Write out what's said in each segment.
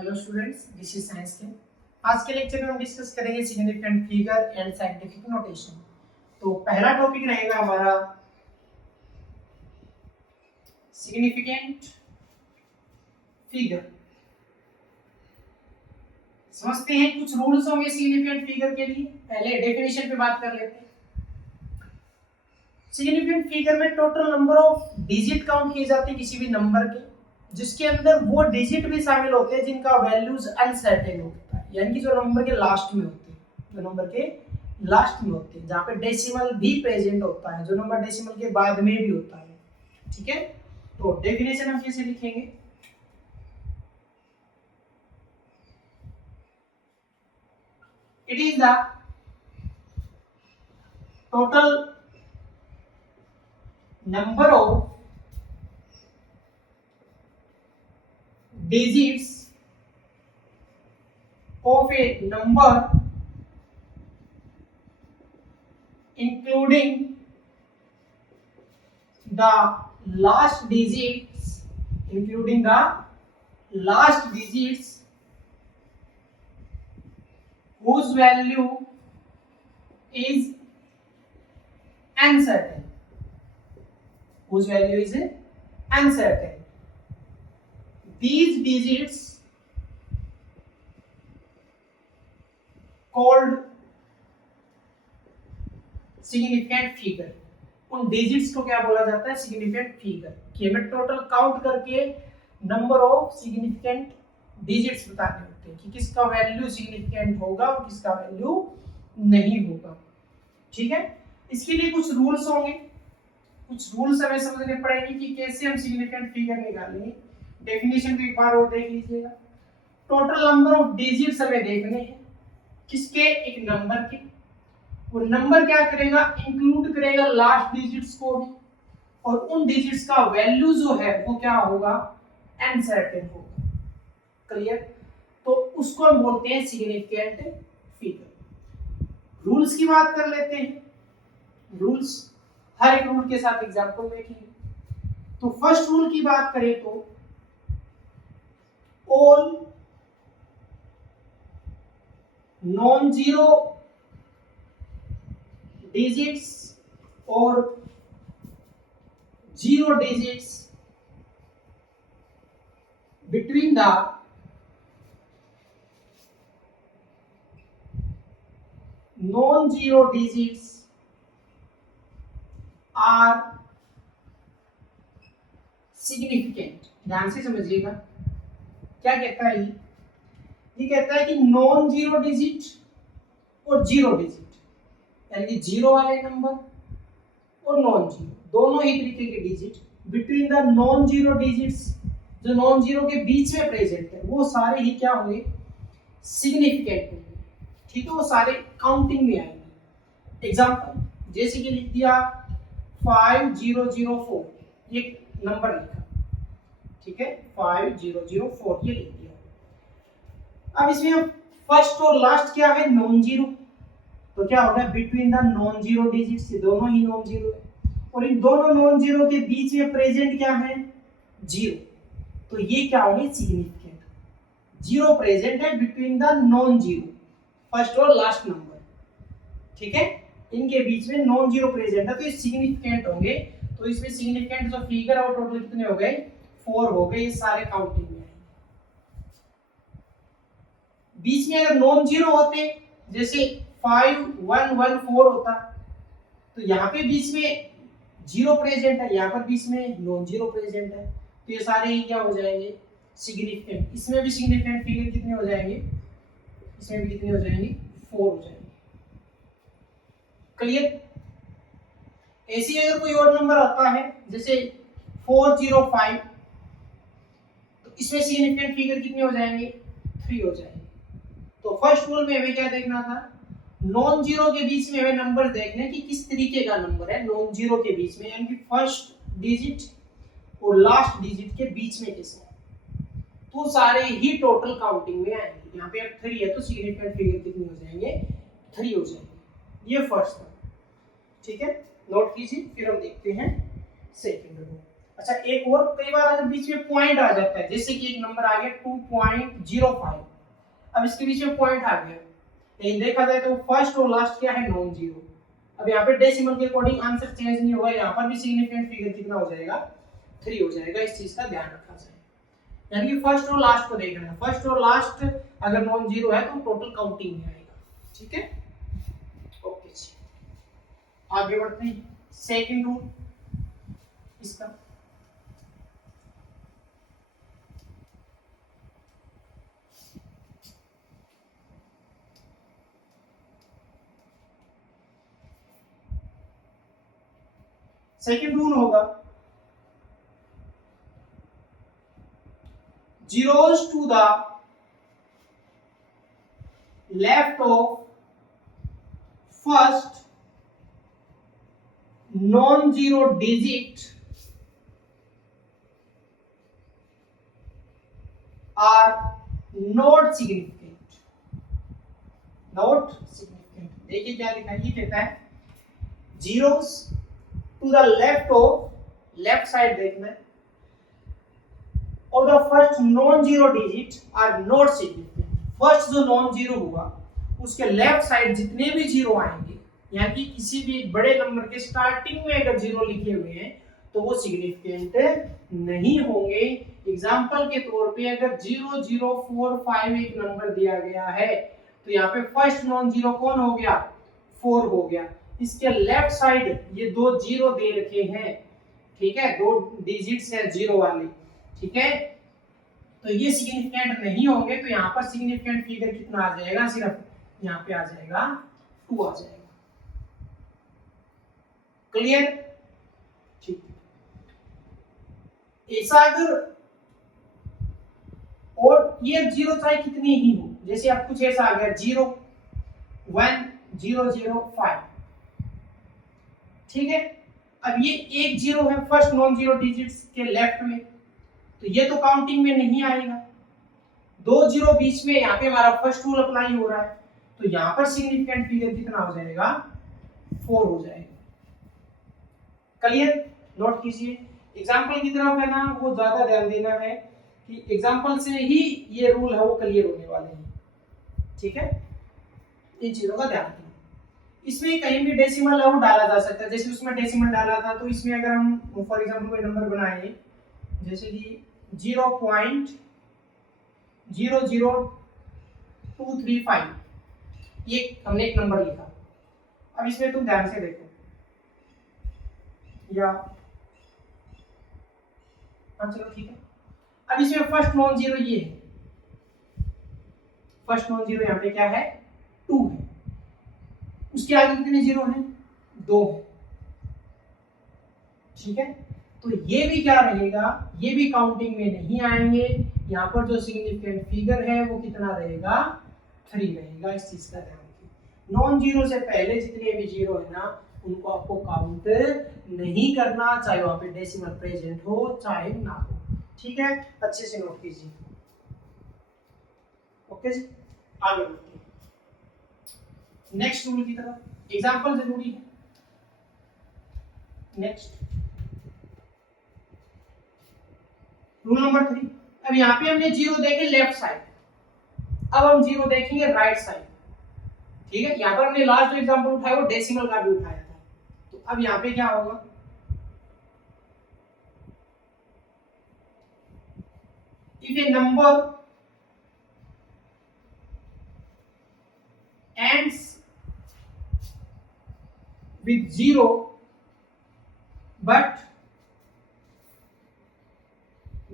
Hello students, this is science के। आज के लेक्चर में हम डिस्कस करेंगे significant figure and scientific notation. तो पहला टॉपिक रहेगा हमारा सिग्निफिकेंट फिगर। समझते हैं कुछ रूल्स होंगे सिग्निफिकेंट फिगर के लिए। पहले डेफिनेशन पे बात कर लेते हैं। सिग्निफिकेंट फिगर में total number of digit count किए जाते हैं किसी भी नंबर के, जिसके अंदर वो डिजिट भी शामिल होते हैं जिनका वैल्यूज अनसर्टेन होता है, यानी कि जो नंबर के लास्ट में होते हैं, जहाँ पे डेसिमल भी प्रेजेंट होता है, जो नंबर डेसिमल के बाद में भी होता है। ठीक है, तो डेफिनेशन हम कैसे लिखेंगे? It is the total number of digits of a number including the last digits whose value is uncertain. These digits called significant figure. उन डिजिट्स को क्या बोला जाता है? Significant figure. कि हमें टोटल काउंट करके नंबर ऑफ सिग्निफिकेंट डिजिट्स बताने होते हैं कि किसका वैल्यू सिग्निफिकेंट होगा और किसका वैल्यू नहीं होगा। ठीक है, इसके लिए कुछ रूल्स होंगे, कुछ रूल्स हमें समझने पड़ेंगे कि कैसे हम सिग्निफिकेंट फिगर निकालेंगे। डेफिनेशन को एक बार और देख लीजिएगा। टोटल नंबर ऑफ डिजिट्स हमें देखने हैं, किसके? एक नंबर के। वो नंबर क्या करेगा? इंक्लूड करेगा लास्ट डिजिट्स को भी, और उन डिजिट्स का वैल्यू जो है वो क्या होगा? अनसर्टेन होगा। क्लियर? तो उसको हम बोलते हैं सिग्निफिकेंट फिगर। रूल्स की बात कर लेते हैं। रूल्स, हर एक रूल के साथ एग्जांपल देखेंगे। तो फर्स्ट रूल की बात करें तो all non-zero digits or zero digits between the non-zero digits are significant। ध्यान से समझिएगा क्या कहता है ये कहता है कि नॉन जीरो डिजिट और जीरो डिजिट, यानी कि जीरो वाले नंबर और नॉन जीरो, दोनों ही तरीके के digit between the non zero digits, जो नॉन जीरो के बीच में प्रेजेंट है, वो सारे ही क्या होंगे? सिग्निफिकेंट होंगे। ठीक है, वो सारे काउंटिंग में आएंगे। एग्जांपल जैसे कि लिख दिया 5004, ये नंबर लिखा। ठीक है, 5004 ये लिख दिया। अब इसमें फर्स्ट और लास्ट क्या है? Non zero. तो क्या होगा? Between the non zero digits, ये दोनों ही नॉन जीरो है, और इन दोनों नॉन जीरो के बीच में प्रेजेंट क्या है? जीरो। तो ये क्या होंगे? सिग्निफिकेंट। जीरो प्रेजेंट है between the non zero, first और लास्ट नंबर। ठीक है, इनके बीच में नॉन जीरो प्रेजेंट है, तो ये सिग्निफिकेंट होंगे। तो इसमें सिग्निफिकेंट जो फिगर और टोटल कितने हो गए? 4 हो गए। ये सारे काउंटिंग में आएंगे। बीच में अगर नॉन जीरो होते, जैसे 5114 होता, तो यहाँ पे बीच में जीरो प्रेजेंट है, यहाँ पर बीच में नॉन जीरो प्रेजेंट है, तो ये सारे ही क्या हो जाएंगे? सिग्निफिकेंट। इसमें भी सिग्निफिकेंट फिगर कितने हो जाएंगे? इसमें भी कितने हो जाएंगे? 4 हो जाएंगे। क्लियर? ऐसी अगर कोई और नंबर आता है जैसे 405, तो इसमें सिग्निफिकेंट फिगर कितने हो जाएंगे? 3 हो जाएंगे। तो फर्स्ट रूल में हमें क्या देखना था? नॉन जीरो के बीच में हमें नंबर देखने कि किस तरीके का नंबर है नॉन जीरो के बीच में, यानी कि फर्स्ट डिजिट और लास्ट डिजिट के बीच में कैसे है, तो सारे ही टोटल काउंटिंग में आएंगे। यहाँ पे अब 3 है तो सिग्निफिकेंट फिगर कितने हो जाएंगे? 3 हो जाएंगे। ये फर्स्ट था। ठीक है, नोट कीजिए। फिर हम देखते हैं सेकंड रूल। अच्छा एक और, कई बार अगर बीच में पॉइंट आ जाता है, जैसे कि एक नंबर आ गया 2.05, अब इसके बीच में पॉइंट आ गया, लेकिन देखा जाए तो फर्स्ट और लास्ट क्या है, नॉन जीरो। अब यहाँ पे डेसिमल के अकॉर्डिंग आंसर चेंज नहीं होगा, यहाँ पर भी सिग्निफिकेंट फिगर कितना हो जाएगा, 3 हो जाएगा। इस चीज का ध्यान रखा जाए, यानी कि फर्स्ट और लास्ट को देखना है, फर्स्ट और लास्ट अगर नॉन जीरो है तो टोटल काउंटिंग में आएगा। ठीक है, ओके जी, आगे बढ़ते हैं। सेकंड रूल इसका, सेकंड रूल होगा zeros to the left of first non-zero digit are not significant, not significant। देखिए क्या लिखा है, ये कहता है zeros to the left of, left side देखना है, और the first non-zero digit are not significant। First जो नॉन जीरो हुआ उसके लेफ्ट साइड जितने भी जीरो आएंगे, यानी कि किसी भी बड़े नंबर के स्टार्टिंग में अगर जीरो लिखे हुए हैं तो वो सिग्निफिकेंट नहीं होंगे। एग्जांपल के तौर पे अगर 0045 एक नंबर दिया गया है तो यहाँ पे फर्स्ट नॉन जीरो कौन हो गया, 4 हो गया। इसके लेफ्ट साइड ये दो जीरो दे रखे हैं, ठीक है, दो डिजिट्स है जीरो वाले, ठीक है, तो ये सिग्निफिकेंट नहीं होंगे। तो यहाँ पर सिग्निफिकेंट फिगर कितना आ जाएगा, सिर्फ यहाँ पे आ जाएगा 2 आ जाएगा। क्लियर, ठीक है। ऐसा अगर, और ये जीरो चाहे कितनी ही हो, जैसे अब कुछ ऐसा आ गया 01005, ठीक है, अब ये एक जीरो है फर्स्ट नॉन जीरो डिजिट्स के लेफ्ट में, तो ये तो काउंटिंग में नहीं आएगा। दो जीरो बीच में, यहाँ पे हमारा फर्स्ट रूल अप्लाई हो रहा है, तो यहाँ पर सिग्निफिकेंट फिगर कितना हो जाएगा, 4 हो जाएगा। क्लियर, नोट कीजिए। एग्जाम्पल की तरफ है ना, वो ज्यादा ध्यान देना है कि एग्जाम्पल से ही ये रूल है वो क्लियर होने वाले हैं, ठीक है, इन चीजों का ध्यान रखना। इसमें कहीं भी डेसिमल है वो डाला जा सकता है, जैसे उसमें डेसिमल डाला था, तो इसमें अगर हम फॉर एग्जाम्पल कोई नंबर बनाए जैसे कि 0.00235, ये हमने एक नंबर लिखा। अब इसमें तुम ध्यान से देखो, या हाँ चलो ठीक है, अब इसमें फर्स्ट नॉन जीरो ये है, फर्स्ट नॉन जीरो यहाँ पे क्या है, 2 है, उसके आगे कितने जीरो हैं, 2 है, ठीक है, तो ये भी क्या रहेगा, ये भी काउंटिंग में नहीं आएंगे। यहाँ पर जो सिग्निफिकेंट फिगर है वो कितना रहेगा, 3 रहेगा। इस चीज का ध्यान रखिए, नॉन जीरो से पहले जितने भी जीरो है ना उनको आपको काउंट नहीं करना, चाहे वहां पे डेसिमल प्रेजेंट हो चाहे ना हो, ठीक है, अच्छे से नोट कीजिए। ओके जी, आगे बढ़ते हैं नेक्स्ट रूल की तरफ। एग्जांपल जरूरी है। Next rule number 3। अब यहाँ पे हमने जीरो देखे लेफ्ट साइड, अब हम जीरो देखेंगे राइट साइड, ठीक है। यहाँ पर हमने लास्ट जो एग्जांपल उठाया वो डेसिमल का भी उठाया था, तो अब यहाँ पे क्या होगा, if A number ends with 0 but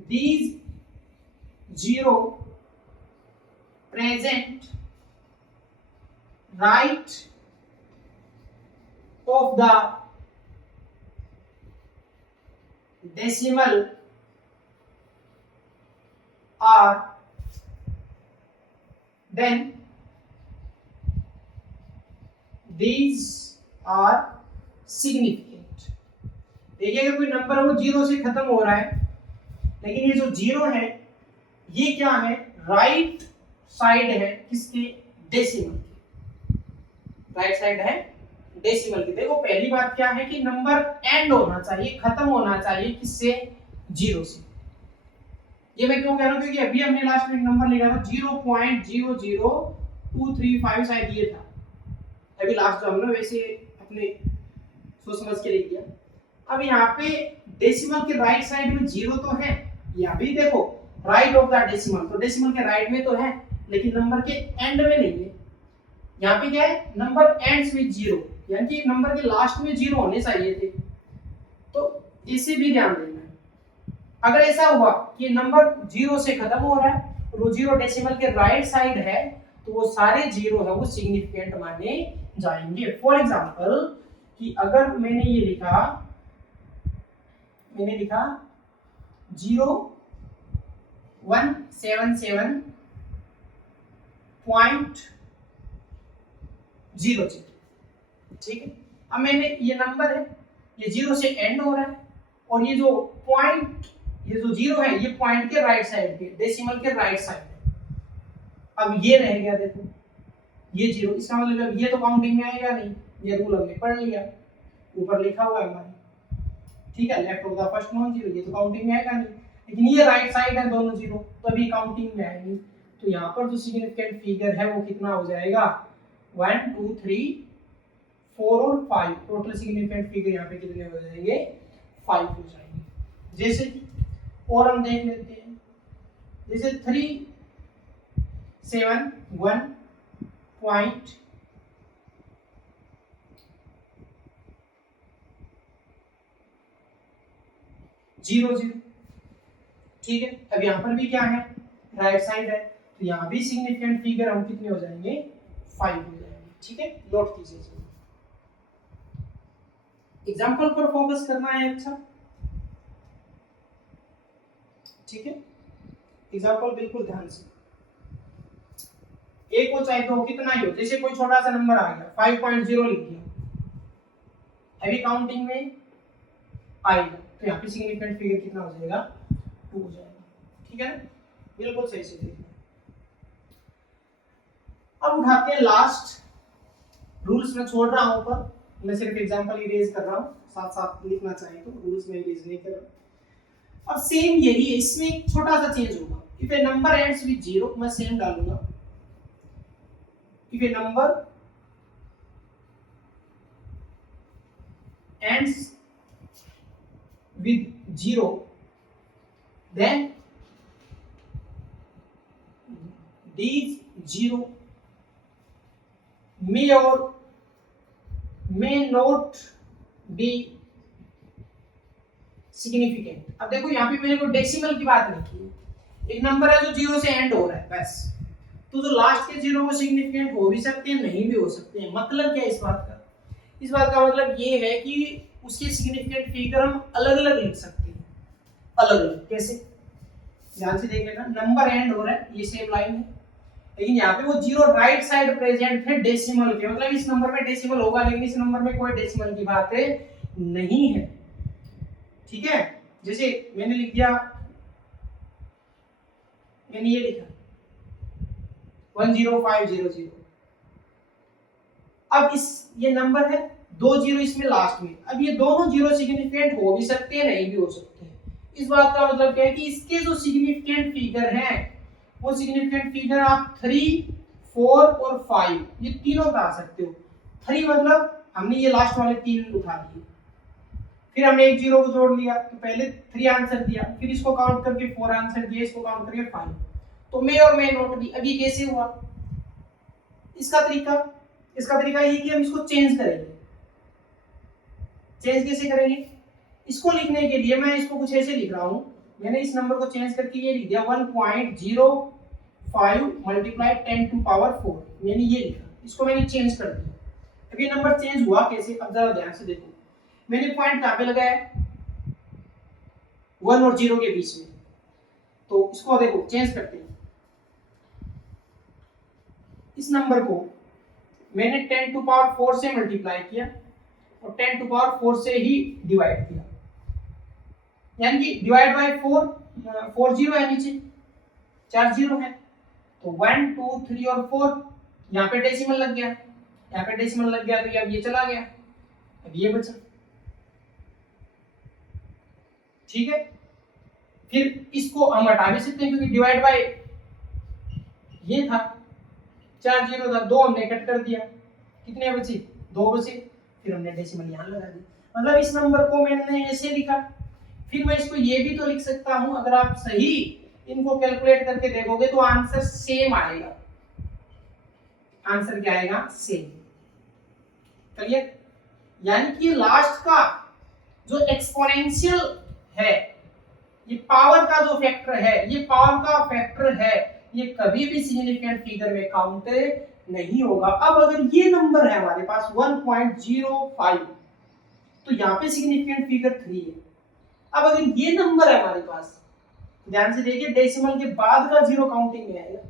these 0 present right of the decimal are, then these are significant। देखिए अगर कोई नंबर है वो जीरो से खत्म हो रहा है, लेकिन ये जो जीरो है ये क्या है, राइट साइड है किसके, डेसिमल की, राइट साइड है डेसिमल की। देखो पहली बात क्या है कि नंबर एंड होना चाहिए, खत्म होना चाहिए किससे, जीरो से। ये मैं क्यों कह रहा हूँ, क्योंकि अभी हमने लास्ट में एक नंबर लिखा था 0.00235 शायद ये था, अभी लास्ट जो हमने वैसे अपने सोच समझ के लिख दिया। अब यहाँ पे डेसिमल के राइट साइड में जीरो तो है, यहाँ भी देखो राइट ऑफ द डेसिमल, तो डेसिमल के राइट में तो है लेकिन नंबर के एंड में नहीं है। यहाँ पे क्या है, नंबर एंड्स विद जीरो, यानी कि नंबर के लास्ट में जीरो होने चाहिए थे, तो इसे भी ध्यान देना है। अगर ऐसा हुआ कि नंबर जीरो से खत्म हो रहा है और वो जीरो डेसिमल के राइट साइड है, तो वो सारे जीरो है वो सिग्निफिकेंट माने जाएंगे। फॉर एग्जांपल कि अगर मैंने ये लिखा 0177.00, ठीक है। अब मैंने ये नंबर है, ये जीरो से एंड हो रहा है और ये जो पॉइंट, ये जो जीरो है ये पॉइंट के राइट साइड पे, डेसिमल के राइट साइड पे। अब ये रह गया, देखो ये जीरो, इसका मतलब ये तो काउंटिंग में आएगा नहीं, ये रूल हमने पढ़ लिया, ऊपर लिखा हुआ है हमारे, ठीक है, left of the first non zero, ये तो काउंटिंग में आएगा नहीं, लेकिन ये राइट साइड है दोनों जीरो, तो अभी काउंटिंग में आएगी। तो यहाँ पर जो सिग्निफिकेंट फिगर है वो कितना हो जाएगा, 1 2 3 4 और 5, टोटल सिग्निफिकेंट फिगर यहाँ पे कितने हो जाएंगे, 5 हो जाएंगे। जैसे और हम देख लेते हैं, जैसे 371.00, ठीक है। अब यहाँ पर भी क्या है, राइट साइड है, तो यहाँ भी सिग्निफिकेंट फिगर हम कितने हो जाएंगे, 5 हो जाएंगे, ठीक है। नोट कीजिए, एग्जाम्पल पर फोकस करना है, अच्छा ठीक है, एग्जाम्पल बिल्कुल ध्यान से, एक हो चाहे दो, कितना ही हो, जैसे कोई छोटा सा नंबर आ गया 5.0 लिख दिया, अभी काउंटिंग में आएगा, तो यहाँ पे सिग्निफिकेंट फिगर कितना हो जाएगा, 2 हो जाएगा, ठीक है ना, बिल्कुल सही से देखना। अब उठाते हैं लास्ट, रूल्स में छोड़ रहा हूं ऊपर, मैं सिर्फ एग्जांपल इरेज कर रहा हूं, साथ साथ लिखना चाहिए तो रूल्स में इरेज नहीं कर रहा। अब सेम यही है, इसमें एक छोटा सा चेंज होगा, if A number ends with zero, मैं सेम डालूंगा, if A number ends with zero then these zero may or may not be significant। अब देखो यहाँ पे मैंने कोई डेसिमल की बात नहीं की, एक नंबर है जो जीरो से एंड हो रहा है बस, तो जो लास्ट के जीरो वो सिग्निफिकेंट हो भी सकते हैं, नहीं भी हो सकते हैं। मतलब क्या है इस बात का, इस बात का मतलब ये है कि उसके सिग्निफिकेंट फिगर हम अलग अलग लिख सकते हैं, अलग अलग। कैसे, ध्यान से देख लेना, नंबर एंड हो रहा है, ये सेम लाइन है, लेकिन यहाँ पे वो जीरो राइट साइड प्रेजेंट है डेसिमल के, मतलब इस नंबर में डेसिमल होगा लेकिन इस नंबर में कोई डेसिमल की बात नहीं है, ठीक है। जैसे मैंने लिख दिया, मैंने ये लिखा 10500, अब इस ये नंबर है, दो जीरो इसमें लास्ट में, अब ये दोनों जीरो सिग्निफिकेंट हो भी सकते हैं, नहीं भी हो सकते हैं। इस बात का मतलब क्या है कि इसके जो सिग्निफिकेंट फिगर हैं वो सिग्निफिकेंट फिगर आप 3 4 और 5 ये तीनों उठा सकते हो। 3 मतलब हमने ये लास्ट वाले 3 उठा दिए, फिर हमने एक जीरो को जोड़ लिया, तो पहले 3 आंसर दिया, फिर इसको काउंट करके 4 आंसर दिया, इसको काउंट करके 5, तो मे और मे नोट भी। अभी कैसे हुआ, इसका तरीका ये कि हम इसको चेंज करेंगे। चेंज कैसे करेंगे, इसको लिखने के लिए मैं इसको कुछ ऐसे लिख रहा हूं, मैंने इस नंबर को चेंज करके ये लिख दिया 1.05 मल्टीप्लाई 10 टू पावर 4, मैंने ये लिखा, इसको मैंने चेंज कर दिया। अब ये नंबर चेंज हुआ कैसे, अब जरा ध्यान से देखो, मैंने पॉइंट कहां पे लगाया, 1 और 0 के बीच में, तो इसको देखो चेंज करते हैं, इस नंबर को मैंने 10 टू पावर 4 से मल्टीप्लाई किया और 10 टू पावर 4 से ही डिवाइड किया, यानी कि डिवाइड बाय 4 जीरो है, नीचे 4 जीरो है, तो 1 2 3 और 4, यहाँ पे डेसिमल लग गया, यहाँ पे डेसिमल लग गया, तो ये अब ये चला गया, अब ये बचा, ठीक है। फिर इसको हम हटा भी सकते हैं क्योंकि डिवाइड बाय ये था, 4 जीरो था, 2 हमने कट कर दिया, कितने बचे, 2 बचे, फिर हमने डेसिमल यहाँ लगा दी। मतलब इस नंबर को मैंने ऐसे लिखा। फिर मैं इसको ये भी तो लिख सकता हूं, अगर आप सही इनको कैलकुलेट करके देखोगे तो आंसर सेम आएगा। आंसर क्या आएगा, सेम। क्लियर? यानी कि लास्ट का जो एक्सपोनेंशियल है, ये पावर का जो फैक्टर है, ये पावर का फैक्टर है, ये कभी भी सिग्निफिकेंट फिगर में काउंट नहीं होगा। अब अगर ये नंबर है हमारे पास 1.05, तो यहाँ पे सिग्निफिकेंट फिगर 3 है। अब अगर ये नंबर है हमारे पास, ध्यान से देखिए, डेसिमल के बाद का जीरो काउंटिंग में आएगा,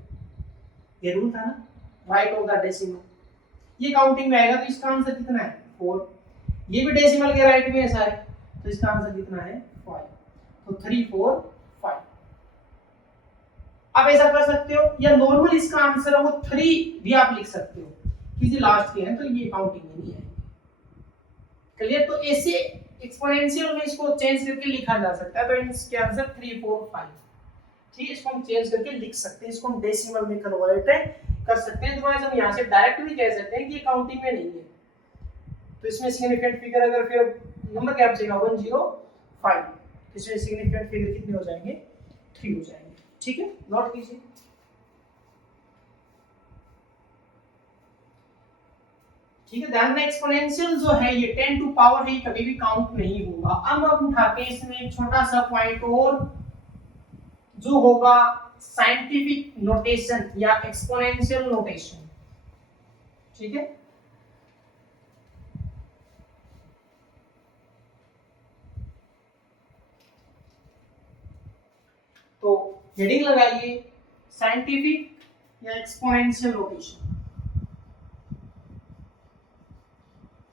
ये रूल था ना, राइट ऑफ द डेसिमल, ये काउंटिंग में आएगा, तो इसका आंसर कितना है, 4। ये भी डेसिमल के राइट में ऐसा है, तो इसका आंसर कितना है, 5। तो 3 4 5। आप ऐसा कर सकते हो, या नॉर्मल इसका आंसर है वो 3 भी आप लिख सकते हो, किसी लास्ट के हैं तो ये काउंटिंग में नहीं है। क्लियर? तो ऐसे एक्सपोनेंशियल में इसको चेंज करके लिखा जा सकता है, तो इसके आंसर 3 4 5। ठीक है, इसको हम चेंज करके लिख सकते हैं, इसको हम डेसिमल में कन्वर्ट कर सकते हैं। अदरवाइज हम यहाँ से डायरेक्ट भी कह सकते हैं कि ये काउंटिंग में नहीं है। तो इसमें सिग्निफिकेंट फिगर अगर फिर नंबर क्या बचेगा, 105, तो इसमें सिग्निफिकेंट फिगर कितने हो जाएंगे, 3 हो जाएंगे। ठीक है, नोट कीजिए। ठीक है, ध्यान रखना, एक्सपोनेंशियल जो है ये 10 टू पावर है, कभी भी काउंट नहीं होगा। अब हम उठाते हैं इसमें एक छोटा सा पॉइंट और, जो होगा साइंटिफिक नोटेशन या एक्सपोनेंशियल नोटेशन। ठीक है, तो हेडिंग लगाइए साइंटिफिक या exponential notation.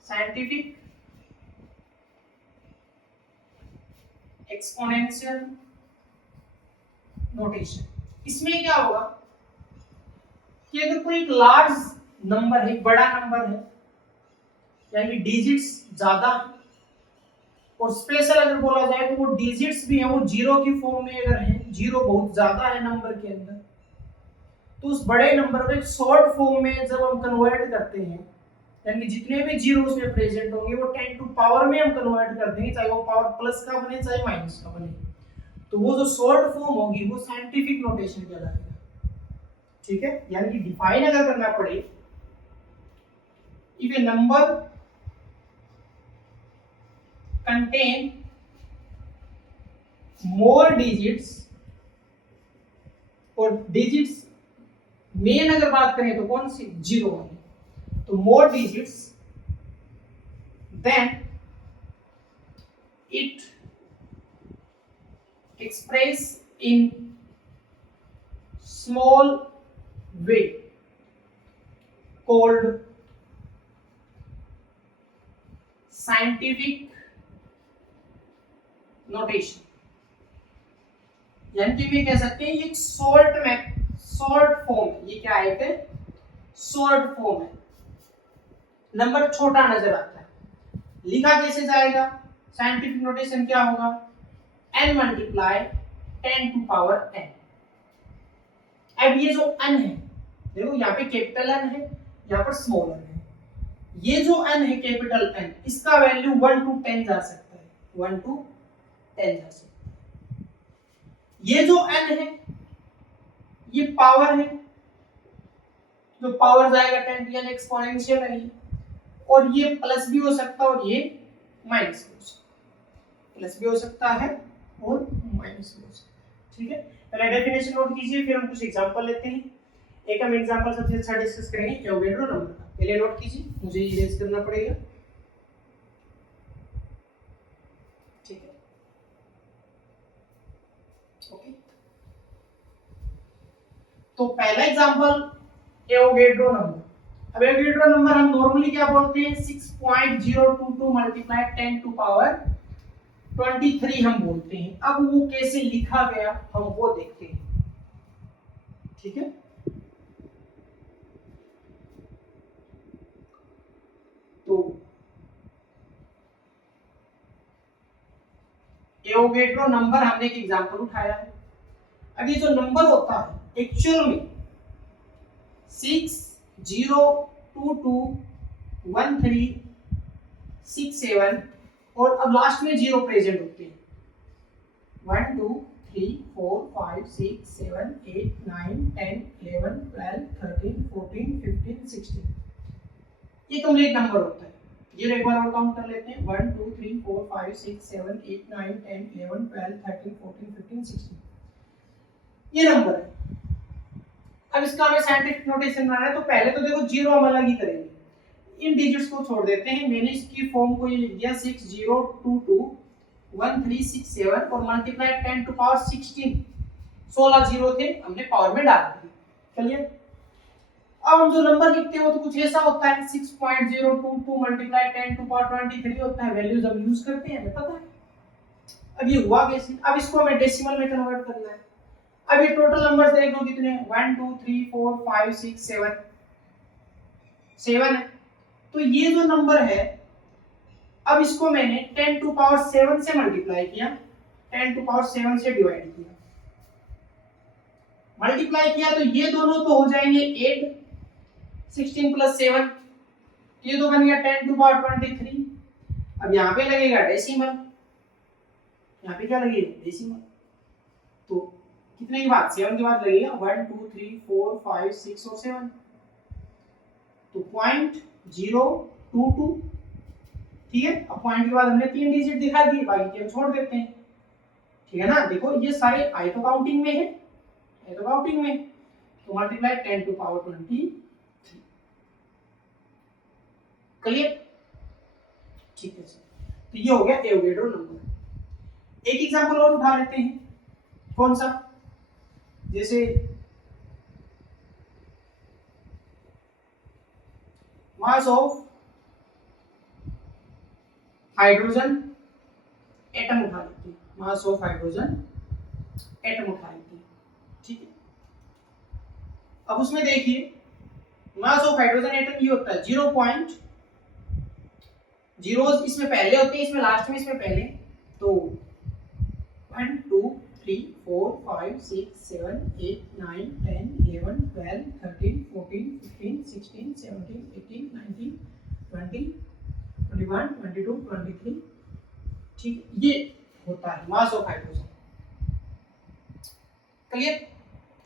Scientific exponential notation, इसमें क्या होगा कि अगर कोई एक लार्ज नंबर है, बड़ा नंबर है, यानी डिजिट्स ज्यादा है, और स्पेशल अगर बोला जाए तो वो डिजिट्स भी है वो जीरो की फॉर्म में अगर है, जीरो बहुत ज्यादा है नंबर के अंदर, तो उस बड़े नंबर को एक शॉर्ट फॉर्म में जब हम कन्वर्ट करते हैं, यानी जितने भी जीरो उसमें प्रेजेंट होंगे वो 10 टू पावर में हम कन्वर्ट कर देंगे, चाहे वो पावर प्लस का बने चाहे माइनस का बने, तो वो जो शॉर्ट फॉर्म होगी वो साइंटिफिक नोटेशन कहलाएगा। ठीक है, यानी कि डिफाइन अगर करना पड़े, if A number contain more digits, और digits मेन अगर बात करें तो कौन सी, जीरो वाली, तो more digits then it express in small way called scientific notation. यानी कि मैं कह सकते हैं ये शॉर्ट में, शॉर्ट फॉर्म है, ये क्या है, शॉर्ट फॉर्म है, नंबर छोटा नजर आता है, लिखा कैसे जाएगा, साइंटिफिक नोटेशन क्या होगा, n multiply 10 to power n। अब ये जो n है, देखो यहाँ पे कैपिटल n है, यहाँ पर स्मॉल n है, ये जो n है कैपिटल n, इसका वैल्यू 1 टू 10 जा सकता है, 1 टू 10 जा सकता है। ये जो n है ये पावर है, जो पावर जाएगा 10 यानी एक्सपोनेंशियल है, और ये प्लस भी हो सकता है और ये माइनस भी हो सकता है, प्लस भी हो सकता है और माइनस भी हो सकता है। ठीक है, पहले डेफिनेशन नोट कीजिए, फिर हम कुछ एग्जांपल लेते हैं। एक हम एग्जांपल सबसे अच्छा डिस्कस करेंगे एवोगैड्रो नंबर का, पहले नोट कीजिए, मुझे इरेज करना पड़ेगा। ठीक है, ओके, तो पहला एग्जांपल एवोगैड्रो नंबर। अब एवोगैड्रो नंबर हम नॉर्मली क्या बोलते हैं, 6.022 मल्टीप्लाई 10 टू पावर 23 हम बोलते हैं। अब वो कैसे लिखा गया हम वो देखते हैं। ठीक है, तो एवोगेड्रो नंबर हमने एक एग्जांपल उठाया है। अब ये जो नंबर होता है एक्चुअल में 60221367 और अब लास्ट में जीरो प्रेजेंट होते हैं। 1 2 3 4 5 6 7 8 9 10 11 12 13 14 15 16 ये कंप्लीट नंबर होता है। जीरो एक बार और काउंट कर लेते हैं 1 2 3 4 5 6 7 8 9 10 11 12 13 14 15 16 ये नंबर है। अब इसका हमें साइंटिफिक नोटेशन बनाना है तो पहले तो देखो जीरो हम अलग ही करेंगे, इन डिजिट्स को छोड़ देते हैं। मैंने इसकी फॉर्म को ये लिख दिया 60221367 और मल्टीप्लाई 10 टू पावर 16 16 जीरो थे हमने पावर में डाल दिए। चलिए अब हम जो नंबर लिखते हैं वो तो कुछ ऐसा होता है 6.022 मल्टीप्लाई 10 टू पावर 23 होता है। वैल्यूज हम यूज करते हैं, हमें पता है। अब ये हुआ कैसे? अब इसको हमें डेसिमल में कन्वर्ट करना है। अब ये टोटल नंबर्स देख लो कितने हैं 1 2 3 4 5 6 7 7 है। तो ये जो नंबर है अब इसको मैंने 10 टू पावर 7 से मल्टीप्लाई किया, 10 टू पावर 7 से डिवाइड किया, मल्टीप्लाई किया तो ये दोनों तो हो जाएंगे 8 16 प्लस 7 ये तो बन गया 10 टू पावर 23। अब यहाँ पे लगेगा डेसिमल, यहाँ पे क्या लगेगा डेसिमल, तो कितने के बाद 7 के बाद लगेगा 1 2 3 4 5 6 और 7 तो 0.022 ठीक है। अब पॉइंट के बाद हमने 3 डिजिट दिखा दिए, बाकी के हम छोड़ देते हैं, ठीक है ना। देखो ये सारे आइटो काउंटिंग में है, आइटो काउंटिंग में तो मल्टीप्लाई 10 टू पावर 23 क्लियर, ठीक है। तो ये हो गया एवोगैड्रो नंबर। एक एग्जांपल और उठा लेते हैं, कौन सा, जैसे मास ऑफ हाइड्रोजन एटम उठा लेते हैं, मास ऑफ हाइड्रोजन एटम उठा लेते हैं, ठीक है। अब उसमें देखिए मास ऑफ हाइड्रोजन एटम ये होता है 0.0 इसमें पहले होते हैं, इसमें लास्ट में, इसमें पहले, तो 1 2 3 4 5 6 7 8 9 10 11 12 13 14 15 16 17 18 19 20 21 22 23 ठीक, ये होता है मास ऑफ हाइड्रोजन। क्लियर,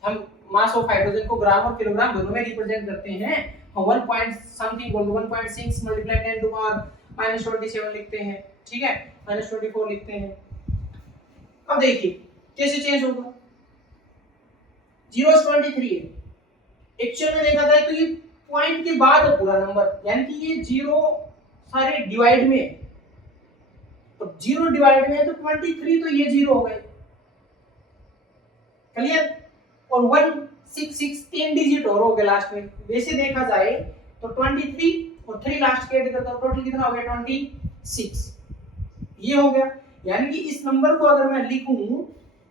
हम मास ऑफ हाइड्रोजन को ग्राम और किलोग्राम दोनों में रिप्रेजेंट करते हैं। हम 1 पॉइंट समथिंग बोल 1.6 मल्टीप्लाई 10 टू पावर -27 लिखते हैं, ठीक है, -24 लिखते हैं। अब देखिए कैसे चेंज होगा, 0.23 है, एक्चुअल में देखा जाए तो ये पॉइंट के बाद है पूरा नंबर, यानी कि ये जीरो सारे डिवाइड में है, तो 0 डिवाइड में है तो 23 तो ये 0 हो गए, क्लियर। और 166 3 डिजिट और हो गए लास्ट में, वैसे देखा जाए तो 23 और 3 लास्ट के ऐड करता हूं टोटल कितना हो गया 26 ये हो गया। यानी कि इस नंबर को अगर मैं लिखूं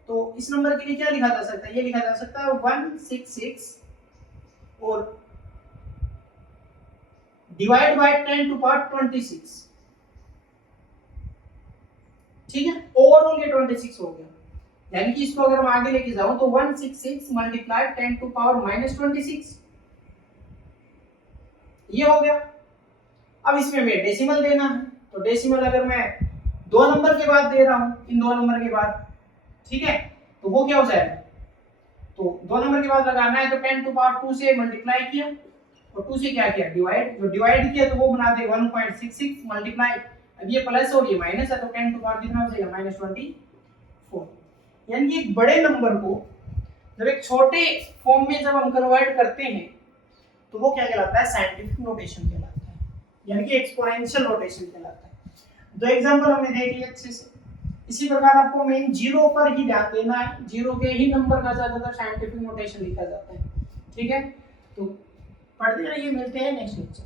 तो इस नंबर के लिए क्या लिखा जा सकता है, ये लिखा जा सकता है 166 और डिवाइड बाय 10 टू पावर 26, ठीक है, ओवरऑल ये 26 हो गया। यानी कि इसको अगर मैं आगे लेके जाऊं तो 166 मल्टीप्लाई 10 टू पावर -26 ये हो गया। अब इसमें मैं डेसिमल देना है, तो डेसिमल अगर मैं 2 नंबर के बाद दे रहा हूं, इन 2 नंबर के बाद, ठीक है, तो वो क्या हो जाएगा, तो 2 नंबर के बाद लगाना है तो 10 टू पावर 2 से मल्टीप्लाई किया और 2 से क्या किया डिवाइड, जो डिवाइड किया तो वो बना दे 1.66 मल्टीप्लाई, अब ये प्लस और ये माइनस है तो 10 टू पावर कितना हो जाएगा -24। यानी कि एक बड़े नंबर को जब एक छोटे फॉर्म में जब हम कन्वर्ट करते हैं तो वो क्या कहलाता है, साइंटिफिक नोटेशन कहलाता है, यानी कि एक्सपोनेंशियल नोटेशन कहलाता है। दो एग्जांपल हमने देख लिए अच्छे से। इसी प्रकार आपको मेन जीरो पर ही ध्यान देना है, जीरो के ही नंबर का ज्यादातर साइंटिफिक नोटेशन लिखा जाता है, ठीक है। तो पढ़ते रहिए, मिलते हैं नेक्स्ट लेक्चर।